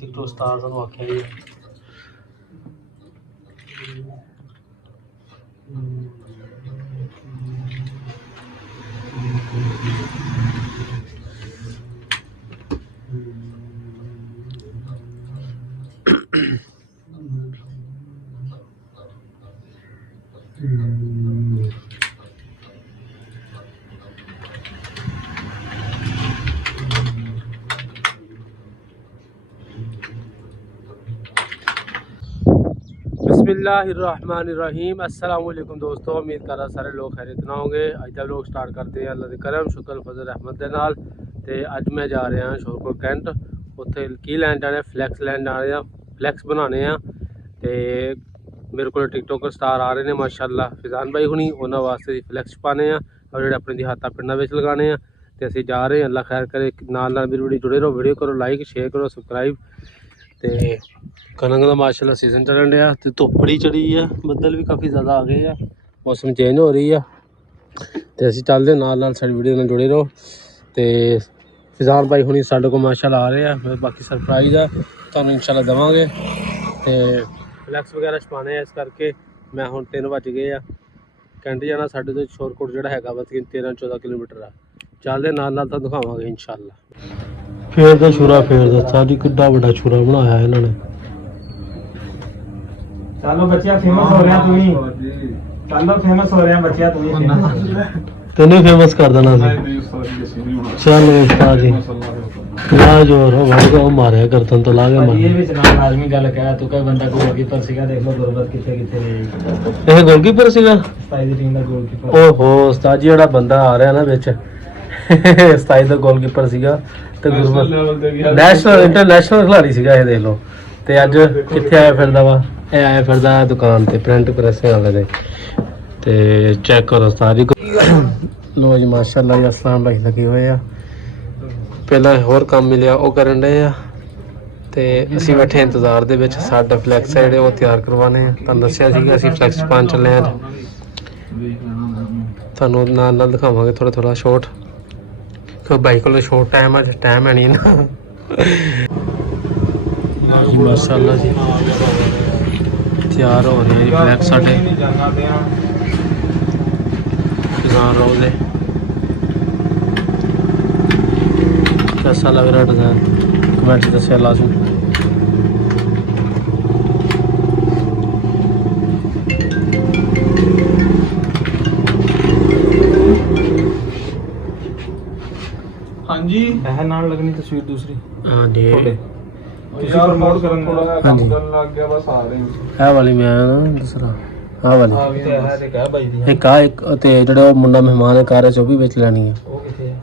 TikTok star सानू आख्या जी बिस्मिल्लाहिर्रहमानिर्रहीम अस्सलाम वालेकुम दोस्तों, उम्मीद कर रहा सारे लोग खैरियत ना होंगे। अज का लोग स्टार्ट करते हैं अल्लाह के करम शुक्र फजल रहमत के नाल। ते अज मैं जा रहा शोरपुर कैंट, उत्थे की लैन जाने फ्लैक्स लैन जाने फ्लैक्स बनाने ते मेरे को टिकटॉकर स्टार आ रहे हैं माशाअल्लाह। फिजान भाई हुनी उन्होंने वास्ते फ्लैक्स पाने और जो अपने देहाता पिंडा लगाने तो असीं जा रहे हैं। अल्लाह खैर करे, नाल मेरी वीडियो जुड़े रहो, वीडियो करो लाइक शेयर करो सबसक्राइब। तो कनक का माशाअल्लाह सीजन चलन रहा तो धुप बड़ी चढ़ी है, बदल भी काफ़ी ज़्यादा आ गए हैं, मौसम चेंज हो रही है। तो असीं चलते नाल साड़ी वीडियो में जुड़े रहो। तो फिजान भाई हुनी साढ़े को माशाअल्लाह आ रहे हैं, बाकी सरप्राइज़ है तुहानूं इंशाअल्लाह देवांगे। तो फ्लैक्स वगैरह छपाने इस करके मैं हुण 3 बज गए आ। कैंट जाना साढ़े तो शोरकोट जोड़ा है बस 13-14 किलोमीटर है। चलते नाल तो दिखावांगे इंशाअल्लाह। फेर दा छुरा फेर दसा जी किड्डा बड़ा छुरा बनाया इन्होंने। चलो बच्चिया फेमस हो रहे हैं तुम्ही, चलो फेमस हो रहे हैं बच्चिया तुम्ही, तेने फेमस कर देना सी। चलो उस्ताद जी ला जोर हो भाई को मारे गर्दन तो ला के मार। ये भी जनाब आदमी गल कह तू कह बंदा गोलकीपर सीगा, देख लो गुरबत किथे किथे रही। ये गोलकीपर सीगा 27 दी टीम दा गोलकीपर। ओहो उस्ताद जी जेड़ा बंदा आ रहा ना विच 27 दा गोलकीपर सीगा ते गुरबत नेशनल इंटरनेशनल खिलाड़ी सीगा। ये देख लो ते अज किथे आया फिरदा वा, ਇਹ ਆਇਆ ਫਿਰਦਾ ਦੁਕਾਨ ਤੇ ਪ੍ਰਿੰਟ ਪ੍ਰੈਸਿੰਗ ਵਾਲੇ ਦੇ। ਤੇ ਚੈੱਕ ਕਰੋ ਸਾਰੀ ਲੋ ਜੀ ਮਾਸ਼ਾਅੱਲਾ ਜੀ ਅਸਲਾਮ ਭਾਈ ਲੱਗੇ ਹੋਏ ਆ। ਪਹਿਲਾਂ ਹੋਰ ਕੰਮ ਮਿਲਿਆ ਉਹ ਕਰਨ ਡਏ ਆ ਤੇ ਅਸੀਂ ਬੈਠੇ ਇੰਤਜ਼ਾਰ ਦੇ ਵਿੱਚ। ਸਾਡਾ ਫਲੈਕਸ ਹੈ ਜਿਹੜੇ ਉਹ ਤਿਆਰ ਕਰਵਾਣੇ ਆ। ਤੁਹਾਨੂੰ ਦੱਸਿਆ ਸੀਗਾ ਅਸੀਂ ਫਲੈਕਸ ਪਾਉਣ ਚੱਲੇ ਆ। ਤੁਹਾਨੂੰ ਨਾਲ ਨਾਲ ਦਿਖਾਵਾਂਗੇ ਥੋੜਾ ਥੋੜਾ ਸ਼ਾਰਟ, ਕਿਉਂਕਿ ਬਾਈ ਕੋਲ ਸ਼ਾਰਟ ਟਾਈਮ ਆ, ਟਾਈਮ ਹੈ ਨਹੀਂ ਨਾ। ਮਾਸ਼ਾਅੱਲਾ ਜੀ तैयार हो रहे हैं फ्लैक्स साढ़े किसान रोले। कैसा लग रहा है डिज़ाइन कमेंट दसिया लाजमी। हाँ जी नाल लगनी तस्वीर दूसरी। हाँ जी यार प्रमोट करन थोड़ा काम करन लग गया बस आ रहे हैं। ਇਹ ਵਾਲੀ ਮੈਂ ਨਾ ਦੂਸਰਾ ਆਹ ਵਾਲੀ ਆ ਵੀ ਤੇ ਹੈ ਤੇ ਕਹ ਬਾਈ ਦੀ ਇੱਕ ਆ ਇੱਕ ਤੇ ਜਿਹੜਾ ਉਹ ਮੁੰਡਾ ਮਹਿਮਾਨ ਹੈ ਘਰ ਚ ਉਹ ਵੀ ਵੇਚ ਲੈਣੀ ਹੈ। ਉਹ ਕਿੱਥੇ ਹੈ?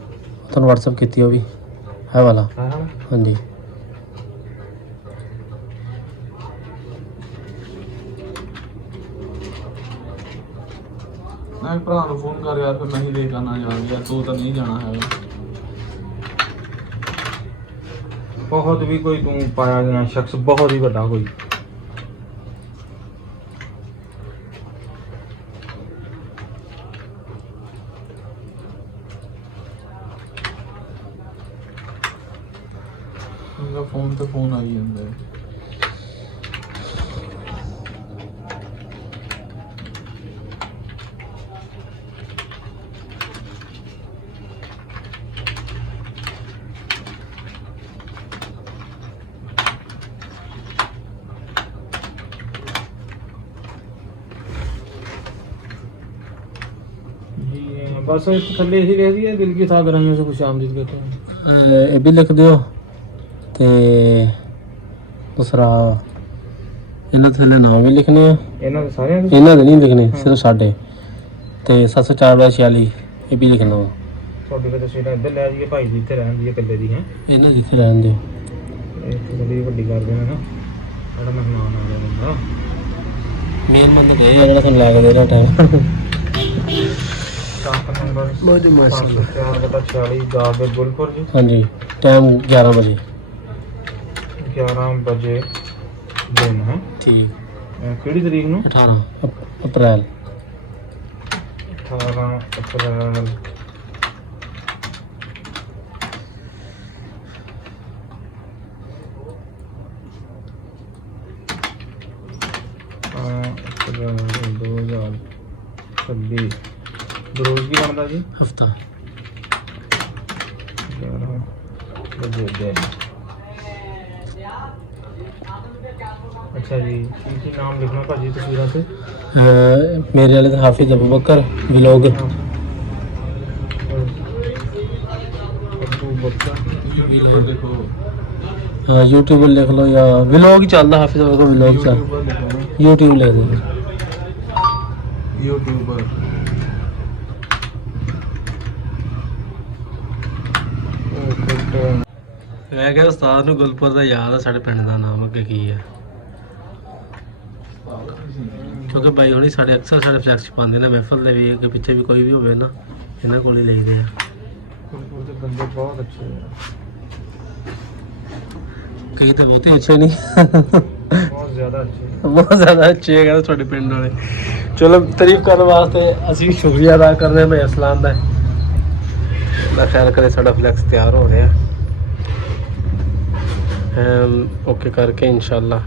ਤੁਹਾਨੂੰ WhatsApp ਕੀਤੀ ਉਹ ਵੀ ਇਹ ਵਾਲਾ। ਹਾਂਜੀ मैं भरा ਨੂੰ फोन कर यार, फिर नहीं लेकर ना जा यार, तू तो नहीं जाना है। बहुत भी कोई तू पाया गया शख्स बहुत ही बड़ा कोई फोन तो फोन आई जाता है। बस थले यही रह दिया दिल की था गरमियों से कुछ आमदीद कहते हैं। ये भी लिख दियो ते दूसरा इन्हां थले नाम भी लिखने हैं। इन्हां दे सारे इन्हां दे नहीं लिखने, सिर्फ साडे ते 704/46 ये भी लिखना वा। ਤੁਹਾਡੀ ਵੀ ਤਸਵੀਰ ਇੱਧਰ ਲੈ ਜਾਈਏ ਭਾਈ ਜੀ, ਇੱਥੇ ਰਹਿਣ ਦੀ ਇਕੱਲੇ ਦੀ ਹੈ ਇਹਨਾਂ ਦੀ ਇੱਥੇ ਰਹਿਣ ਦਿਓ। ਇੱਥੇ ਥੋੜੀ ਵੱਡੀ ਕਰ ਦੇਣਾ ਨਾ, ਸਾਡਾ ਮਹਿਮਾਨ ਆ ਰਿਹਾ ਬੰਦਾ ਮੇਨ ਬੰਦਾ ਗਏ ਆ ਜਿਹੜਾ ਤੁਹਾਨੂੰ ਲੈ ਕੇ ਦੇ ਰਿਹਾ ਟਾਈਮ। ਟਾਪ ਨੰਬਰ ਬਹੁਤ ਮਾਸ਼ਾਅੱਲਾ 4/46 ਜਾਵੇ ਗੁਲਪੁਰ ਜੀ। ਹਾਂਜੀ ਟਾਈਮ 11 ਵਜੇ 11 ਵਜੇ ਦਿਨ ਹੈ ਠੀਕ। ਕਿਹੜੀ ਤਰੀਕ ਨੂੰ? 18 ਅਪ੍ਰੈਲ 18 ਅਪ੍ਰੈਲ। 2026 ਬਰੋਜ਼ ਕੀ ਬਣਦਾ ਜੀ ਹਫਤਾ। अच्छा जी की नाम लिखना भाजी तस्वीर से मेरे वाले तो हाफिज अबू बकर व्लॉग। हाँ यूट्यूब पर लिख लो या व्लॉग ही चलता हाफिज अबू बकर व्लॉग चल यूट्यूब लिख दो यूट्यूबर मैं क्या उस्ताद नूं गुलपुर दा याद है साढ़े पिंड दा नाम अगे की है क्योंकि बाई होनी साढ़े अक्सर साढ़े फ्लैक्स पाते हैं महफल दे भी अगे पिछे भी कोई भी होवे ना इन्हां कोल ही लेते हैं। गुलपुर के बंदे बहुत अच्छे हैं कई तो बहुत ही अच्छे नहीं बहुत ज़्यादा अच्छे है कहते थोड़े पिंड वाले। चलो तारीफ करने वास्ते असी शुक्रिया अदा करते हैं भाई असलान का। अल्लाह खैर करे साढ़ा फ्लैक्स तैयार हो रहा है ओके करके इंशाल्लाह।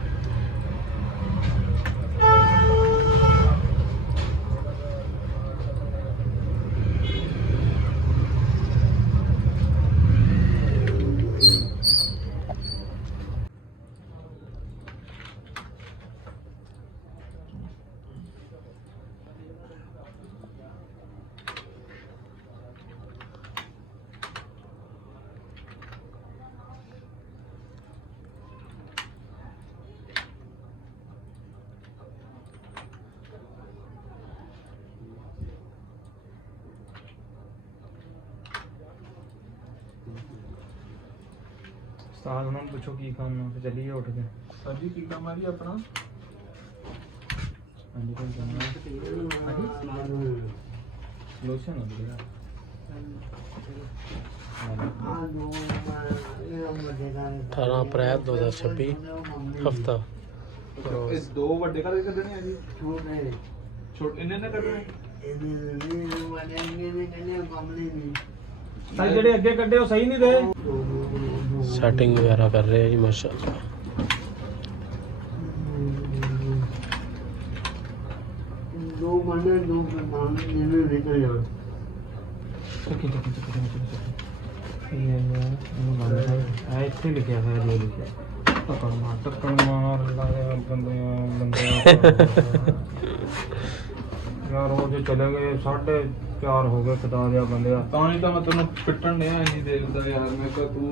उस्ताद उन्होंने पूछो की काम है फिर चलिए उठ के सर जी की काम आ रही अपना हाँ जी कोई काम लोशन हो गया 18 अप्रैल 2026 हफ्ता इस दो ਵੱਡੇ ਘਰ ਕੱਢਣੇ ਆ ਜੀ ਛੋਟੇ ਇਹਨੇ ਨਾ ਕੱਢਣੇ साई जेडे अगे कड्डे हो सही नहीं दे सेटिंग वगैरह कर रहे हैं जी माशाल्लाह। दो बने दो प्रधान जिन्हें निकल जाओ ਇੱਥੇ ਲਿਖਿਆ ਹੋਇਆ ਜੋ ਲਿਖਿਆ ਟੱਕਣ ਮਾਰ ਲਾਇਆ ਬੰਦੇ ਯਾਰ ਉਹ ਜੇ ਚਲੇ ਗਏ 4:30 ਹੋ ਗਏ ਖਦਾ ਦਿਆ ਬੰਦੇ ਆ ਤਾਂ ਹੀ ਤਾਂ ਮੈਂ ਤੈਨੂੰ ਪਿੱਟਣ ਡਿਆ ਇੰਨੀ ਦੇਰ ਦਾ ਯਾਰ ਮੈਂ ਕਿਹਾ ਤੂੰ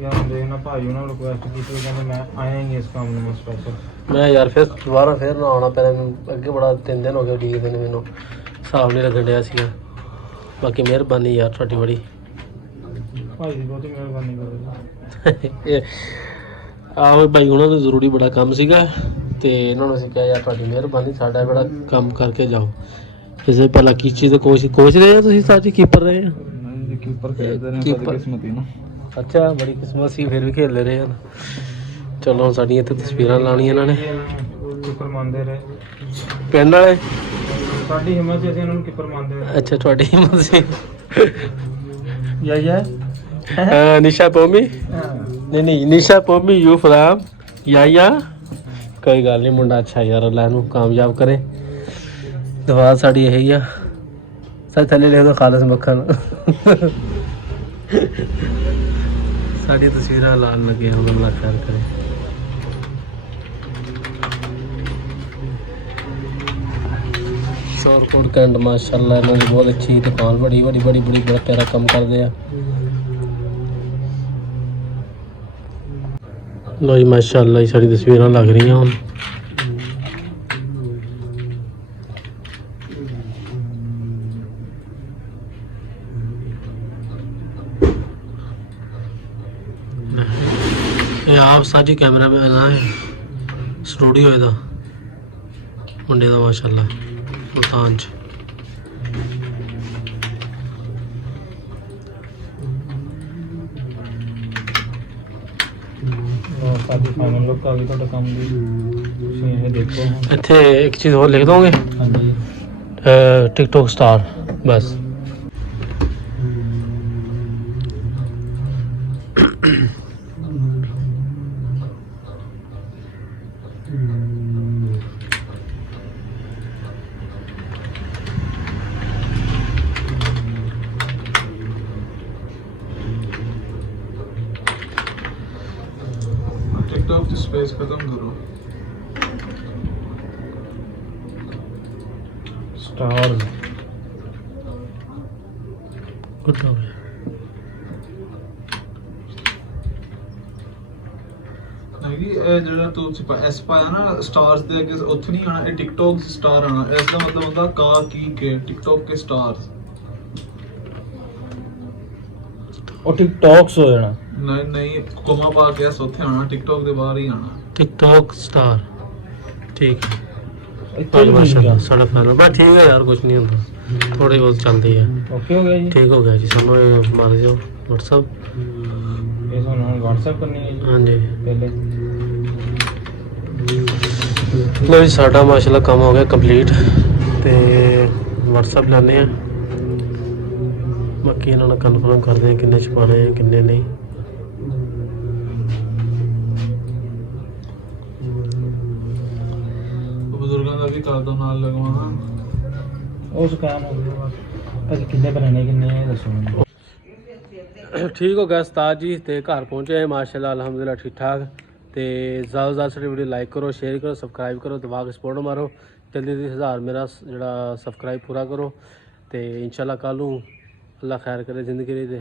ਯਾਰ ਦੇਖਣਾ ਭਾਈ ਉਹਨਾਂ ਨੂੰ ਰਿਕੁਐਸਟ ਕੀਤੀ ਉਹ ਕਹਿੰਦੇ ਮੈਂ ਆਇਆ ਹੀ ਇਸ ਕੰਮ ਨੂੰ ਸਪੈਸ਼ਲ मैं यार फिर दोबारा फिर ना आना पैना अगे बड़ा 3 दिन हो गए उड़ीकदे ने मैनू हिसाब नहीं लगन दिया सीगा। बाकी मेहरबानी यार थोड़ी बड़ी ਭਾਈ ਦੀ ਬਹੁਤ ਮਿਹਰਬਾਨੀ ਕਰੋ ਆਹੋ ਭਾਈ ਉਹਨਾਂ ਨੂੰ ਜ਼ਰੂਰੀ ਬੜਾ ਕੰਮ ਸੀਗਾ ਤੇ ਇਹਨਾਂ ਨੂੰ ਅਸੀਂ ਕਿਹਾ ਯਾਰ ਤੁਹਾਡੀ ਮਿਹਰਬਾਨੀ ਸਾਡਾ ਬੜਾ ਕੰਮ ਕਰਕੇ ਜਾਓ। ਇਸੇ ਪਹਿਲਾਂ ਕੀ ਚੀਜ਼ ਕੋਚ ਰਹੇ ਹੋ ਤੁਸੀਂ ਸਾਜੀ ਕੀਪਰ ਰਹੇ ਹੋ ਨਹੀਂ ਕੀਪਰ ਖੇਡਦੇ ਨੇ ਕੀਪਰ। ਕਿਸਮਤੀ ਨਾ ਅੱਛਾ ਬੜੀ ਕਿਸਮਤ ਸੀ ਫਿਰ ਵੀ ਖੇਡਦੇ ਰਹੇ ਹਨ। ਚਲੋ ਹੁਣ ਸਾਡੀਆਂ ਇੱਥੇ ਤਸਵੀਰਾਂ ਲਾਉਣੀਆਂ ਇਹਨਾਂ ਨੇ ਕਿਪਰ ਮੰਨਦੇ ਰਹੇ ਪਿੰਡ ਵਾਲੇ। ਸਾਡੀ ਹਿੰਮਤ ਸੀ ਅਸੀਂ ਉਹਨਾਂ ਨੂੰ ਕਿਪਰ ਮੰਨਦੇ ਰਹੇ ਅੱਛਾ ਤੁਹਾਡੀ ਹਿੰਮਤ ਸੀ ਯਾ ਨਿਸ਼ਾ ਪੋਮੀ ਨਹੀਂ ਨਿਸ਼ਾ ਪੋਮੀ ਯੂ ਫਰਾਮ ਯਾ ਕੋਈ ਗੱਲ ਨਹੀਂ ਮੁੰਡਾ ਅੱਛਾ ਯਾਰ ਅੱਲਾ ਇਹਨੂੰ ਕਾਮਯਾਬ ਕਰੇ। ਦੁਆ ਸਾਡੀ ਇਹੀ ਆ ਸੱਚ ਥੱਲੇ ਲਿਖ ਦੋ ਖਾਲਸ ਮੱਖਣ ਸਾਡੀ ਤਸਵੀਰਾਂ ਲਾਉਣ ਲੱਗੇ ਹੁਣ ਅੱਲਾ ਖੈਰ ਕਰੇ। शोरकोट कैंट माशाल्लाह इन्होंने बहुत अच्छी दुकान बड़ी बड़ा प्यारा काम करते हैं। लो जी माशाल्लाह सारी तस्वीर लग रही हैं हम आप साजी कैमरा में है स्टूडियो इहदा मुंडे दा माशाल्लाह सुल्तान च ਸਾਡੀ ਫਾਈਨਲ ਲੁੱਕ ਆ ਗਈ ਤੁਹਾਡਾ ਕੰਮ ਦੀ ਤੁਸੀਂ ਇਹ ਦੇਖੋ ਇੱਥੇ ਇੱਕ ਚੀਜ਼ ਹੋਰ ਲਿਖ ਦੋਗੇ ਹਾਂਜੀ टिकटॉक स्टार बस ਟਿਕਟੌਕ 'ਚ ਸਪੇਸ ਖਤਮ ਕਰੋ। स्टार्स ਗੁੱਡ ਹੋ ਗਿਆ। ਨਹੀਂ ਇਹ ਜਿਹੜਾ ਤੂੰ ਐਸ ਪਾਇਆ ਨਾ ਸਟਾਰਸ ਦੇ ਅੱਗੇ ਉੱਥੇ ਨਹੀਂ ਆਣਾ, ਇਹ ਟਿਕਟੌਕ ਸਟਾਰ ਆਣਾ। ਇਸ ਦਾ ਮਤਲਬ ਹੁੰਦਾ ਕਾ ਕੀ ਕੇ ਟਿਕਟੌਕ ਕੇ ਸਟਾਰਸ। और टिकटॉक्स हो जाना। ਨਹੀਂ ਨਹੀਂ ਕੋਮਾ ਪਾ ਕੇ ਐਸ ਉੱਥੇ ਆਣਾ, ਟਿਕਟੌਕ ਦੇ ਬਾਹਰ ਹੀ ਆਣਾ। ਟਿਕਟੌਕ ਸਟਾਰ ਠੀਕ ਹੈ। इतना ही ਮਾਸ਼ਾਅੱਲਾ मिलेगा। ਸਾਡਾ ਫੈਨ ਬਸ ਠੀਕ ਹੈ ਯਾਰ, ਕੁਝ ਨਹੀਂ ਹੁੰਦਾ, ਥੋੜੀ ਬਹੁਤ ਚੱਲਦੀ ਹੈ। ओके हो गया जी। ਠੀਕ ਹੋ ਗਿਆ ਜੀ। ਸਾਨੂੰ ਇਹ ਮਾਰ ਦਿਓ WhatsApp। ये तो उन्होंने व्हाट्सएप करनी है जी ਹਾਂਜੀ पहले। ਲੋ ਜੀ ਸਾਡਾ ਮਾਸ਼ਾਅੱਲਾ ਕੰਮ ਹੋ ਗਿਆ ਕੰਪਲੀਟ ਤੇ WhatsApp ਲੈਣੇ ਆ, ਬਾਕੀ ਇਹਨਾਂ ਨਾਲ ਕਨਫਰਮ ਕਰਦੇ ਆ ਕਿੰਨੇ ਚ ਪਾਣੇ ਆ ਕਿੰਨੇ ਨਹੀਂ। ਬਜ਼ੁਰਗਾਂ ਦਾ ਵੀ ਕਰ ਦੋ ਨਾਲ ਲਗਵਾਉਣਾ। उस काम हो गया पर कितने बनाने कितने हैं दसो मुझे। ਠੀਕ ਹੋ ਗਿਆ ਉਸਤਾਦ ਜੀ ਤੇ ਘਰ ਪਹੁੰਚੇ ਮਾਸ਼ਾਅੱਲਾ ਅਲਹਮਦੁਲਿਲਾ ਠੀਕ ਠਾਕ। ਤੇ ਜ਼ਿਆਦਾ ਜ਼ਿਆਦਾ ਸਾਡੀ ਵੀਡੀਓ ਲਾਈਕ ਕਰੋ, ਸ਼ੇਅਰ ਕਰੋ, ਸਬਸਕ੍ਰਾਈਬ ਕਰੋ, ਦਬਾ ਕੇ ਸਪੋਰਟ ਮਾਰੋ। ਜਲਦੀ ਜਲਦੀ 1000 ਮੇਰਾ ਜਿਹੜਾ ਸਬਸਕ੍ਰਾਈਬ ਪੂਰਾ ਕਰੋ ਤੇ ਇਨਸ਼ਾਅੱਲਾ ਕੱਲ੍ਹ ਨੂੰ ਅੱਲਾ ਖੈਰ ਕਰੇ ਜ਼ਿੰਦਗੀ ਦੇ